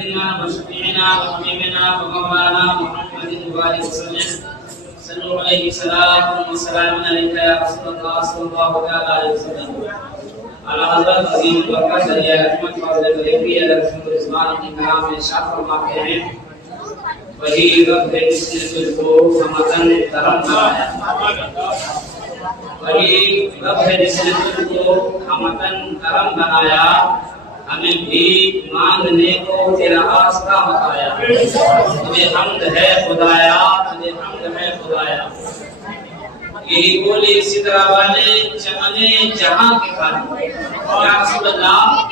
سيدنا وشفيعنا وحبيبنا ومولانا محمد وآله وسلم صلوا عليه صلاة وسلام عليك يا رسول الله صلى الله عليه وسلم على حضرت عظیم برکت دریا رحمت فضل بریفی رسول رضوان اکرام ارشاد فرماتے ہیں وہی رب ہے جس نے تجھ کو ہمتن کرم بنایا وہی رب ہے جس نے تجھ کو ہمتن کرم بنایا ہمیں بھی مانگنے کو تیرا راستہ بتایا تجھے حمد ہے خدایا تجھے حمد ہے خدایا یہی بولے سدرا والے چمنے جہاں کے خالق یا رسول اللہ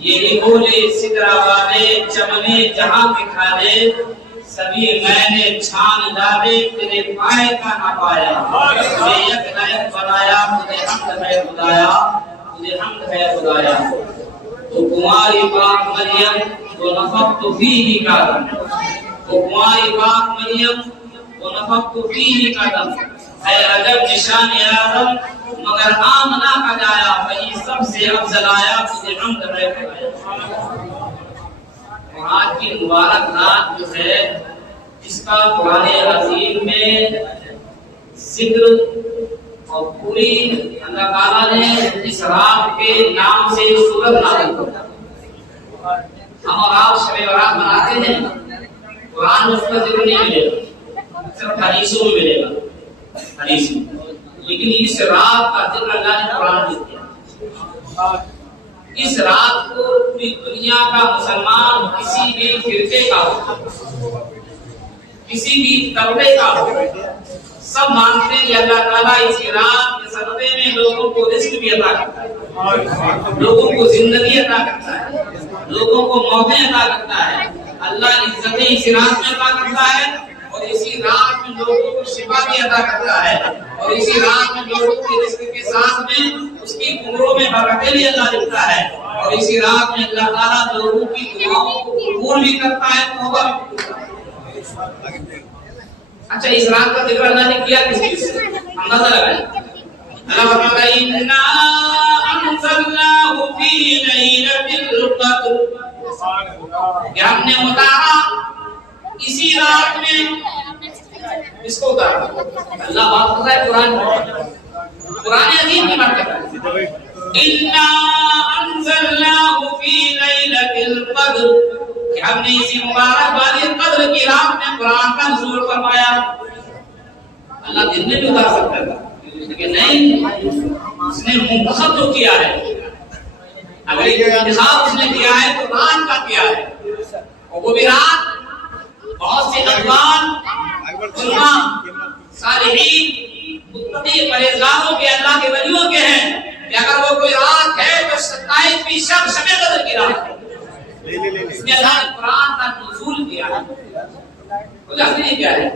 یہی بولے سدرا والے چمنے جہاں کے خالق سبھی میں نے چھان ڈالے تیرے پائے کا نہ پایا تجھے یک لائق بنایا تجھے حمد ہے خدایا تجھے حمد ہے خدایا تو کماری پاک مریم تو نفقت فیہ قدم تو کماری پاک مریم تو نفقت فیہ قدم اے عجب نشان آدم مگر آمنہ کا جایا وہی سب سے افضل آیا تجھے حمد ہے خدایا اور آج کی مبارک رات جو ہے اس کا قرآن عظیم میں ذکر اور پوری اللہ تعالیٰ نے اس رات کے نام سے سورت نازل کیا ہم اور آپ شب برات مناتے ہیں قرآن میں اس کا ذکر نہیں ملے گا صرف حدیثوں میں ملے گا حدیث میں لیکن اس رات کا ذکر اللہ نے قرآن میں کیا اس رات کو پوری دنیا کا مسلمان کسی بھی فرقے کا ہو کسی بھی طبقے کا ہو سب مانتے ہیں کہ اللہ تعالیٰ اس رات کے صدقے میں لوگوں کو رزق بھی عطا کرتا ہے لوگوں کو زندگی عطا کرتا ہے لوگوں کو موتیں عطا کرتا ہے اللہ عزتیں اس رات میں عطا کرتا ہے اور اسی رات میں لوگوں کو شفا بھی عطا کرتا ہے اور اسی رات میں لوگوں کے رزق کے ساتھ میں اس کی عمروں میں برکتیں بھی اللہ دیتا ہے اور اسی رات میں اللہ تعالیٰ لوگوں کی دعاؤں کو قبول بھی کرتا ہے توبہ بھی کرتا ہے اچھا اس رات کا ذکر اللہ نے کیا کس چیز سے اندازہ لگائیں اللہ فرماتا ہے انا انزلناہ فی لیلۃ القدر کہ ہم نے اتارا اسی رات میں اس کو اتارا اللہ بات کر رہا ہے قرآن عظیم کی بات کر رہا ہے انا انزلناہ فی لیلۃ القدر کہ ہم نے اسی مبارک والی قدر کی رات میں قرآن کا نزول فرمایا اللہ دن میں بھی اتار سکتا تھا لیکن نہیں اس نے منتخب جو کیا ہے اگر انتخاب اس نے کیا ہے تو قرآن کا کیا ہے اور وہ بھی رات بہت سے اقوال علماء صالحین متقی پرہیزگاروں کے اللہ کے ولیوں کے ہیں کہ اگر وہ کوئی رات ہے تو 27ویں شب قدر کی رات ہے اس میں اللہ نے قرآن کا نزول کیا ہے وہ جانتے کیا ہے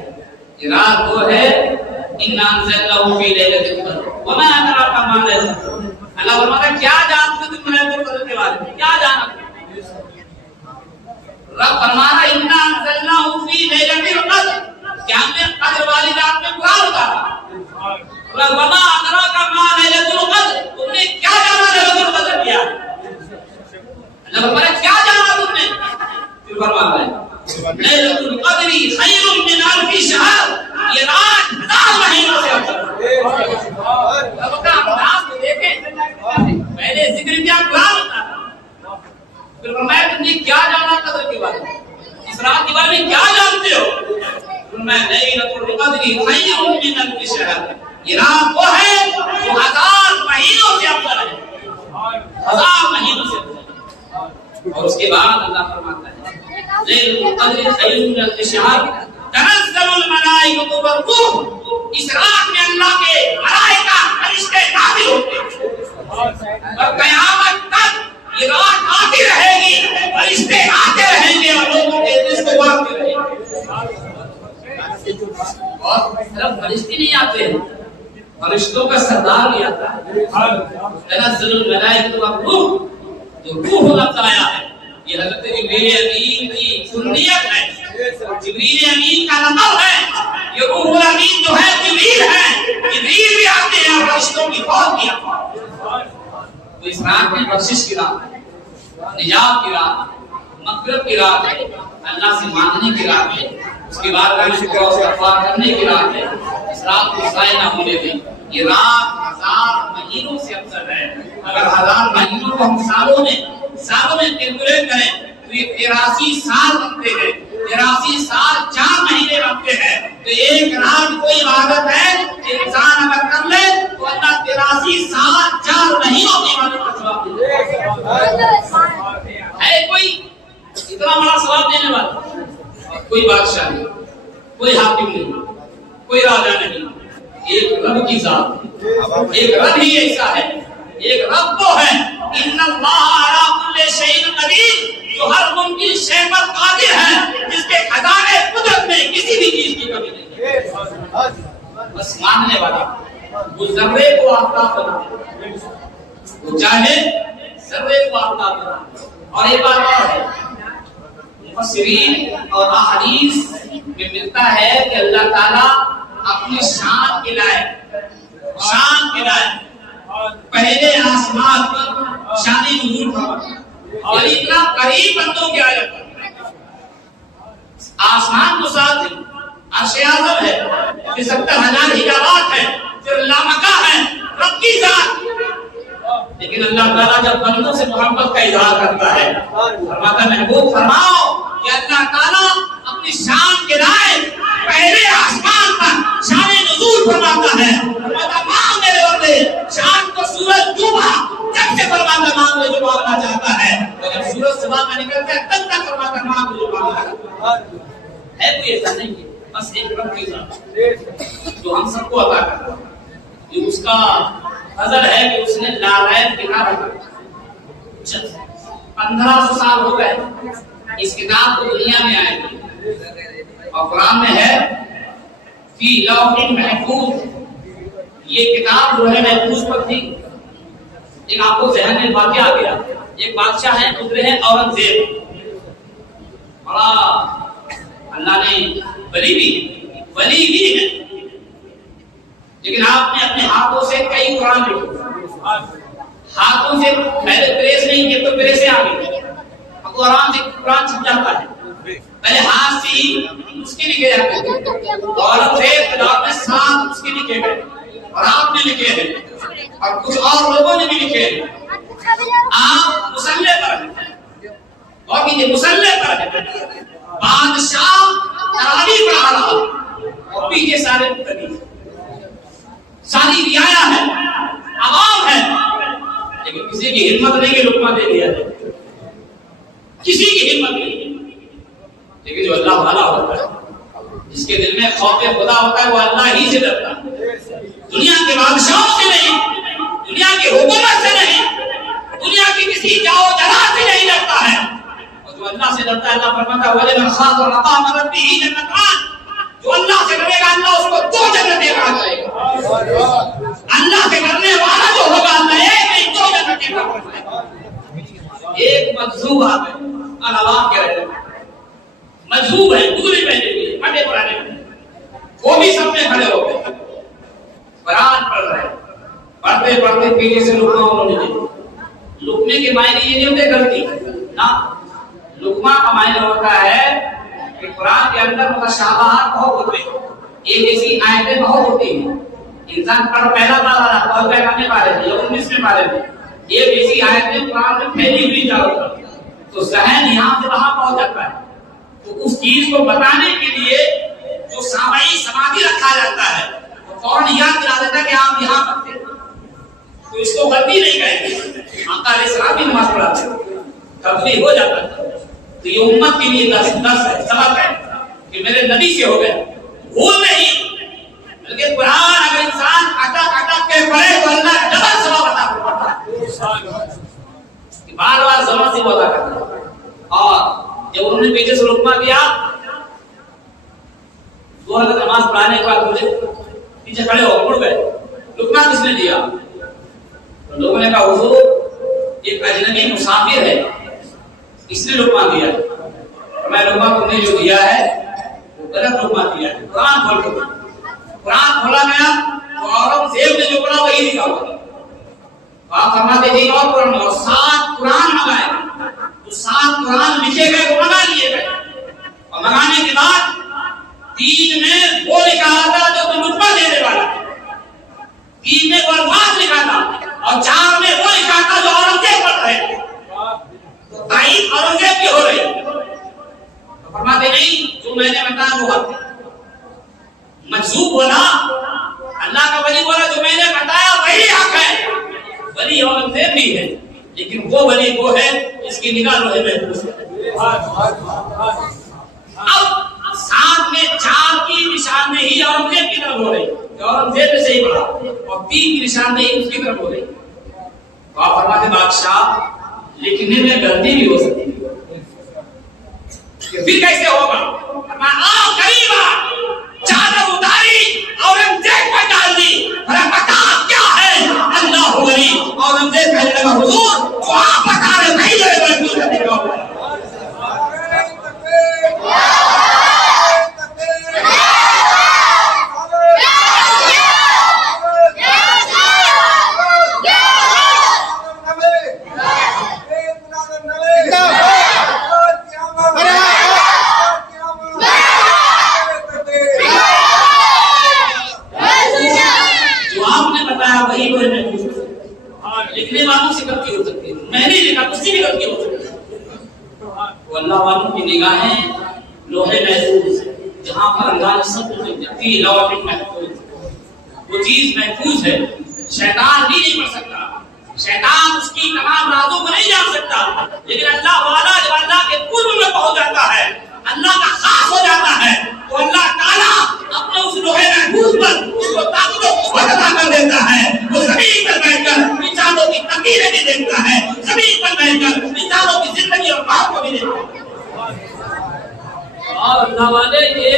یہ رات وہ ہے اِنَّا أَنزَلْنَاهُ فِي لَيْلَةِ الْقَدْرِ وَمَا أَدْرَاكَ مَا لَيْلَةُ الْقَدْرِ اللہ فرماتا ہے کیا جانتے تم ليلة القدر کے بارے میں کیا جانا رب فرماتا ہے اِنَّا أَنزَلْنَاهُ فِي لَيْلَةِ الْقدر کہ ہم نے قدر والی رات میں قرآن اتارا وَمَا أَدْرَاكَ مَا لَيْلَةُ الْقدر تم نے کیا جانا ليلة القدر کیا اللہ فرماتا ہے کیا جانا تم نے پھر فرماتا ہے ليلة القدر خير من ألف شهر یہ رات 1000 مہینوں سے افضل ہے اب کا انداز کو دیکھیں پہلے ذکر کیا قرآن اتارا پھر فرمایا تم نے کیا جانا قدر کے بارے میں اس رات کے بارے میں کیا جانتے ہو فرمایا ليلة القدر خير من ألف شهر یہ رات وہ ہے جو 1000 مہینوں سے افضل ہے 1000 مہینوں سے افضل اور اس کے بعد اللہ فرماتا ہے ليلة القدر خير من ألف شهر تنزل الملائکۃ والروح اس رات میں اللہ کے ملائکہ فرشتے نازل ہوتے ہیں اور قیامت تک یہ رات آتی رہے گی فرشتے آتے رہیں گے اور لوگوں کے رزق بانٹتے رہیں گے اور صرف فرشتے نہیں آتے ہیں فرشتوں کا سردار بھی آتا ہے تنزل الملائکۃ والروح جو روح لفظ آیا ہے یہ حضرت جبریل امین کی سنیت ہے جبریل امین کا نقل ہے یہ روح الامین جو ہے جبریل ہے جبریل بھی آتے ہیں اور فرشتوں کی فوج بھی آتے ہیں تو اس رات میں بخشش کی رات ہے نجات کی رات مغفرت کی رات ہے، اللہ سے مانگنے کی رات ہے، اس کے بعد استغفار کرنے کی رات ہے، اس رات کو ضائع نہ ہونے دیں۔ یہ رات 1000 مہینوں سے افضل ہے۔ اگر 1000 مہینوں کو ہم سالوں میں کیلکولیٹ کریں تو یہ 83 سال بنتے ہیں، 83 سال 4 مہینے بنتے ہیں۔ تو ایک رات کوئی عبادت ہے انسان اگر کر لے تو اللہ 83 سال 4 مہینوں کی عبادت کا ثواب دے گا۔ ہے کوئی اتنا بڑا ثواب دینے والا؟ کوئی بادشاہ نہیں، کوئی حاکم نہیں، کوئی راجا نہیں، ایک رب کی ذات، ایک رب ہی ایسا ہے، ایک رب وہ ہے ان اللہ علی کل شیء قدیر، جو ہر ممکن شے پر قادر ہے، جس کے خزانے قدرت میں کسی بھی چیز کی کمی نہیں ہے۔ بس ماننے والا وہ ذرے کو آفتاب بنا دے، وہ چاہے ذرے کو آفتاب بنا دے۔ اور یہ بات اور ہے، مفسرین اور احادیث میں ملتا ہے کہ اللہ تعالیٰ اپنی شان کے لائق پہلے آسمان پر شان نزول فرماتا اور اتنا قریب بندوں کے آ جاتا ہے۔ آسمان تو ساتھ ہے، عرش اعظم ہے، 70,000 حجابات ہے، پھر لامکہ ہے، رب کی ذات۔ لیکن اللہ تعالیٰ جب بندوں سے محبت کا اظہار کرتا ہے فرماتا ہے محبوب فرماؤ کہ اللہ تعالیٰ اپنی شان کے لائق پہلے آسمان پر شان نزول فرماتا ہے۔ فرماتا مانگ میرے بندے، شام کو سورج ڈوبا جب سے فرماتا مانگ لے جو مانگنا چاہتا ہے، اور جب سورج صبح میں نکلتا ہے تب تک فرماتا مانگ لے جو مانگنا چاہتا ہے۔ کوئی ایسا نہیں ہے، بس ایک رب کی ذات جو ہم سب کو عطا کرتا ہے۔ یہ اس کا فضل ہے کہ اس نے لا ریب کتاب رکھا۔ 1500 سال ہو گئے اس کتاب کو دنیا میں آئے تھے، اور قرآن میں ہے فی لوح محفوظ۔ یہ کتاب جو ہے محفوظ پر تھی۔ ایک آپ کو ذہن میں واقعہ آ گیا، ایک بادشاہ ہے، گزرے ہیں اورنگزیب، بڑا اللہ نے ولی بھی ہے، لیکن آپ نے اپنے ہاتھوں سے کئی قرآن لکھے، ہاتھوں سے پہلے پریس نہیں کیا تو پریسیں آ گئی، اب آرام سے قرآن چھپ جاتا ہے، پہلے ہاتھ سے ہی اس کے لکھے جاتے تھے، اورنگزیب کے دور میں 7 اس کے لکھے گئے، اور آپ نے لکھے ہیں اور کچھ اور لوگوں نے بھی لکھے ہیں۔ آپ مسلح پر ہیں، اور یہ مسلح پر ہے، بادشاہ تراویح پڑھا رہا اور پیچھے سارے مقتدی، ساری رعایا ہے، عوام ہے، لیکن کسی کی ہمت نہیں کہ لقمہ دے دیا جائے، کسی کی ہمت نہیں۔ لیکن جو اللہ والا ہوتا ہے، جس کے دل میں خوف خدا ہوتا ہے، وہ اللہ ہی سے ڈرتا ہے، دنیا کے بادشاہوں سے نہیں، دنیا کی حکومت سے نہیں، دنیا کی کسی جاؤ جلا سے نہیں ڈرتا ہے، اور جو اللہ سے ڈرتا ہے اللہ فرماتا ہے وَلِمَنْ خَافَ مَقَامَ رَبِّهِ جَنَّتَانِ، جو اللہ سے ڈرے گا اللہ اس کو 2 جنتیں عطا کرے گا۔ اللہ سے ڈرنے والا جو ہوگا اللہ ایک نہیں 2 جنتیں عطا کرے گا۔ ایک مجذوب آدمی علاوہ کیا ہے، مجذوب ہے، گزرے پہنے ہوئے پٹے پرانے، وہ بھی سب میں کھڑے ہو گئے، قرآن پڑھ رہے، پڑھتے پڑھتے پیچھے سے لقمہ انہوں نے دیا۔ لقمے کے معنی یہ نہیں ہوتے غلطی نہ، لقمہ کا معنی ہوتا ہے کہ قرآن کے اندر متشابہات بہت ہوتے ہیں، ایک ایسی آیتیں بہت ہوتی ہیں، انسان پہلا بار پڑھ گئے کرنے والے تھے یا 19ویں بارے میں، ایک ایسی آیتیں قرآن میں پھیلی ہوئی چاروں طرف، تو ذہن یہاں سے وہاں پہنچ جاتا ہے، تو اس چیز کو بتانے کے لیے جو سامعی سماعی رکھا جاتا ہے وہ فوراً یاد دلا دیتا ہے کہ آپ یہاں پڑھتے ہیں، تو اس کو غلطی نہیں کہیں گے۔ آقا علیہ السلام بھی نماز پڑھاتے ہیں، غلطی ہو جاتا ہے، تو یہ امت کے لیے درس ہے، سبق ہے کہ میرے نبی سے ہو گیا، بھول نہیں، بلکہ قرآن اگر انسان اٹک اٹک کے پڑھے تو اللہ ڈبل ثواب عطا کرتا ہے، بار بار زبان سے بولا کرتا ہے۔ اور جب انہوں نے پیچھے سے لقمہ دیا، 2 رکعت نماز پڑھانے کے بعد مجھے پیچھے کھڑے ہو مڑ گئے، لقمہ کس نے دیا؟ لوگوں نے کہا حضور ایک اجنبی مسافر ہے اس نے لقمہ دیا، میں لقمہ تم نے جو دیا ہے وہ غلط لقمہ دیا ہے، قرآن کھول کے قرآن کھولا گیا تو اورنگزیب نے جو پڑھا وہی لکھا ہوا، آپ فرماتے جی اور قرآن اور 7 قرآن منگائے، تو 7 قرآن لکھے گئے دین میں وہ لکھا تھا جو تم رتبہ دینے والا ہے، تین میں وہ الفاظ لکھا تھا، اور چار میں وہ لکھا تھا جو اورنگزیب پڑھ رہے تائید اورنگزیب کی ہو رہی. تو فرماتے نہیں جو میں نے بتایا وہ حق ہے. مجذوب بولا، اللہ کا ولی بولا جو میں نے بتایا وہی حق ہے. ولی اورنگزیب بھی ہے لیکن وہ ولی وہ ہے جس کی نگاہ لوہے محفوظ ہے. اب ساتھ میں چار کی نشاندہی اورنگزیب کی طرف ہو رہی، اورنگزیب نے صحیح پڑھا، اور تین کی نشاندہی اس کی طرف ہو رہی. تو آپ فرماتے بادشاہ لکھنے میں غلطی بھی ہو سکتی ہے، پھر کیسے ہوگا؟ فرمایا قریب چادر اتاری اورنگزیب پر ڈال دی، بتا کیا ہے اللہ ولی. اورنگزیب کہنے لگا حضور جو آپ بتا رہے نہیں ہے محفوظ کرنے کا. لکھنے والوں سے غلطی ہو سکتی ہے، میں نہیں لکھا اس سے بھی غلطی ہو سکتی ہے. تو اللہ والوں کی نگاہیں لوہے محفوظ ہے، جہاں پر اللہ نے سب کچھ لکھی لوح محفوظ، وہ چیز محفوظ ہے. شیطان بھی نہیں پڑھ سکتا، شیطان اس کی تمام رازوں کو نہیں جان سکتا. لیکن اللہ والا جب اللہ کے قرب میں پہنچ جاتا ہے، اللہ کا خاص ہو جاتا ہے، تو اللہ تعالیٰ اپنے اس لوہے محفوظ پر اس کو طاقت و قوت عطا کر دیتا ہے. وہ زمین پر بیٹھ کر انسانوں کی تقدیریں بھی دیکھتا ہے، زمین پر بیٹھ کر انسانوں کی زندگی اور موت کو بھی دیکھتا ہے. اور اللہ والے یہ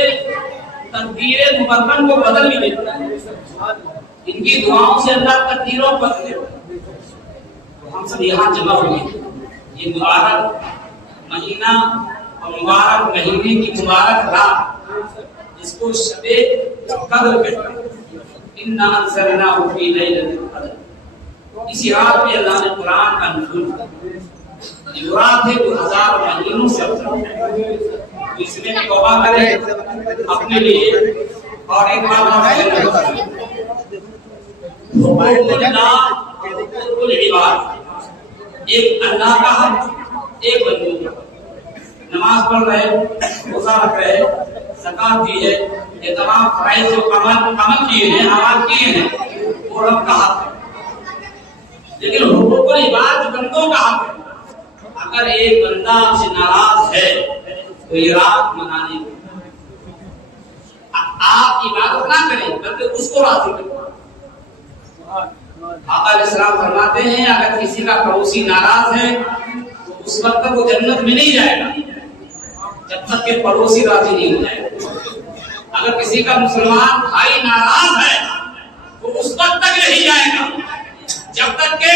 تقدیر مقدم کو بدل بھی دیتا ہے. ان کی دعاؤں سے اللہ تقدیروں کو بدل دیتا ہے. ہم سب یہاں جمع ہوئے یہ مبارک مہینہ اور مبارک مہینے کی مبارک رات جس کو شب قدر کہتے ہیں. اِنَّا أَنزَلْنَاهُ فِي لَيْلَةِ الْقَدْرِ. اسی رات میں اللہ نے قرآن کا نزول کیا. یہ رات ہے 2000 مہینوں سے افضل ہے. اس میں توبہ کرے اپنے لیے اور ایک بات ایک اللہ کا حق، ایک بندوں کا. نماز پڑھ رہے، روزہ رکھ رہے، زکات دی ہے، یہ تمام فرائض جو عمل کیے ہیں، اعمال کیے ہیں، وہ رب کا حق ہے. لیکن حقوق العباد بندوں کا حق ہے. اگر ایک بندہ آپ سے ناراض ہے تو یہ رات منانے کی آپ عبادت نہ کریں بلکہ اس کو راضی کریں. آقا علیہ السلام فرماتے ہیں اگر کسی کا پڑوسی ناراض ہے تو اس وقت تک وہ جنت میں نہیں جائے گا جب تک کہ پڑوسی راضی نہیں ہو جائے گا. اگر کسی کا مسلمان بھائی ناراض ہے تو اس وقت تک نہیں جائے گا جب تک کہ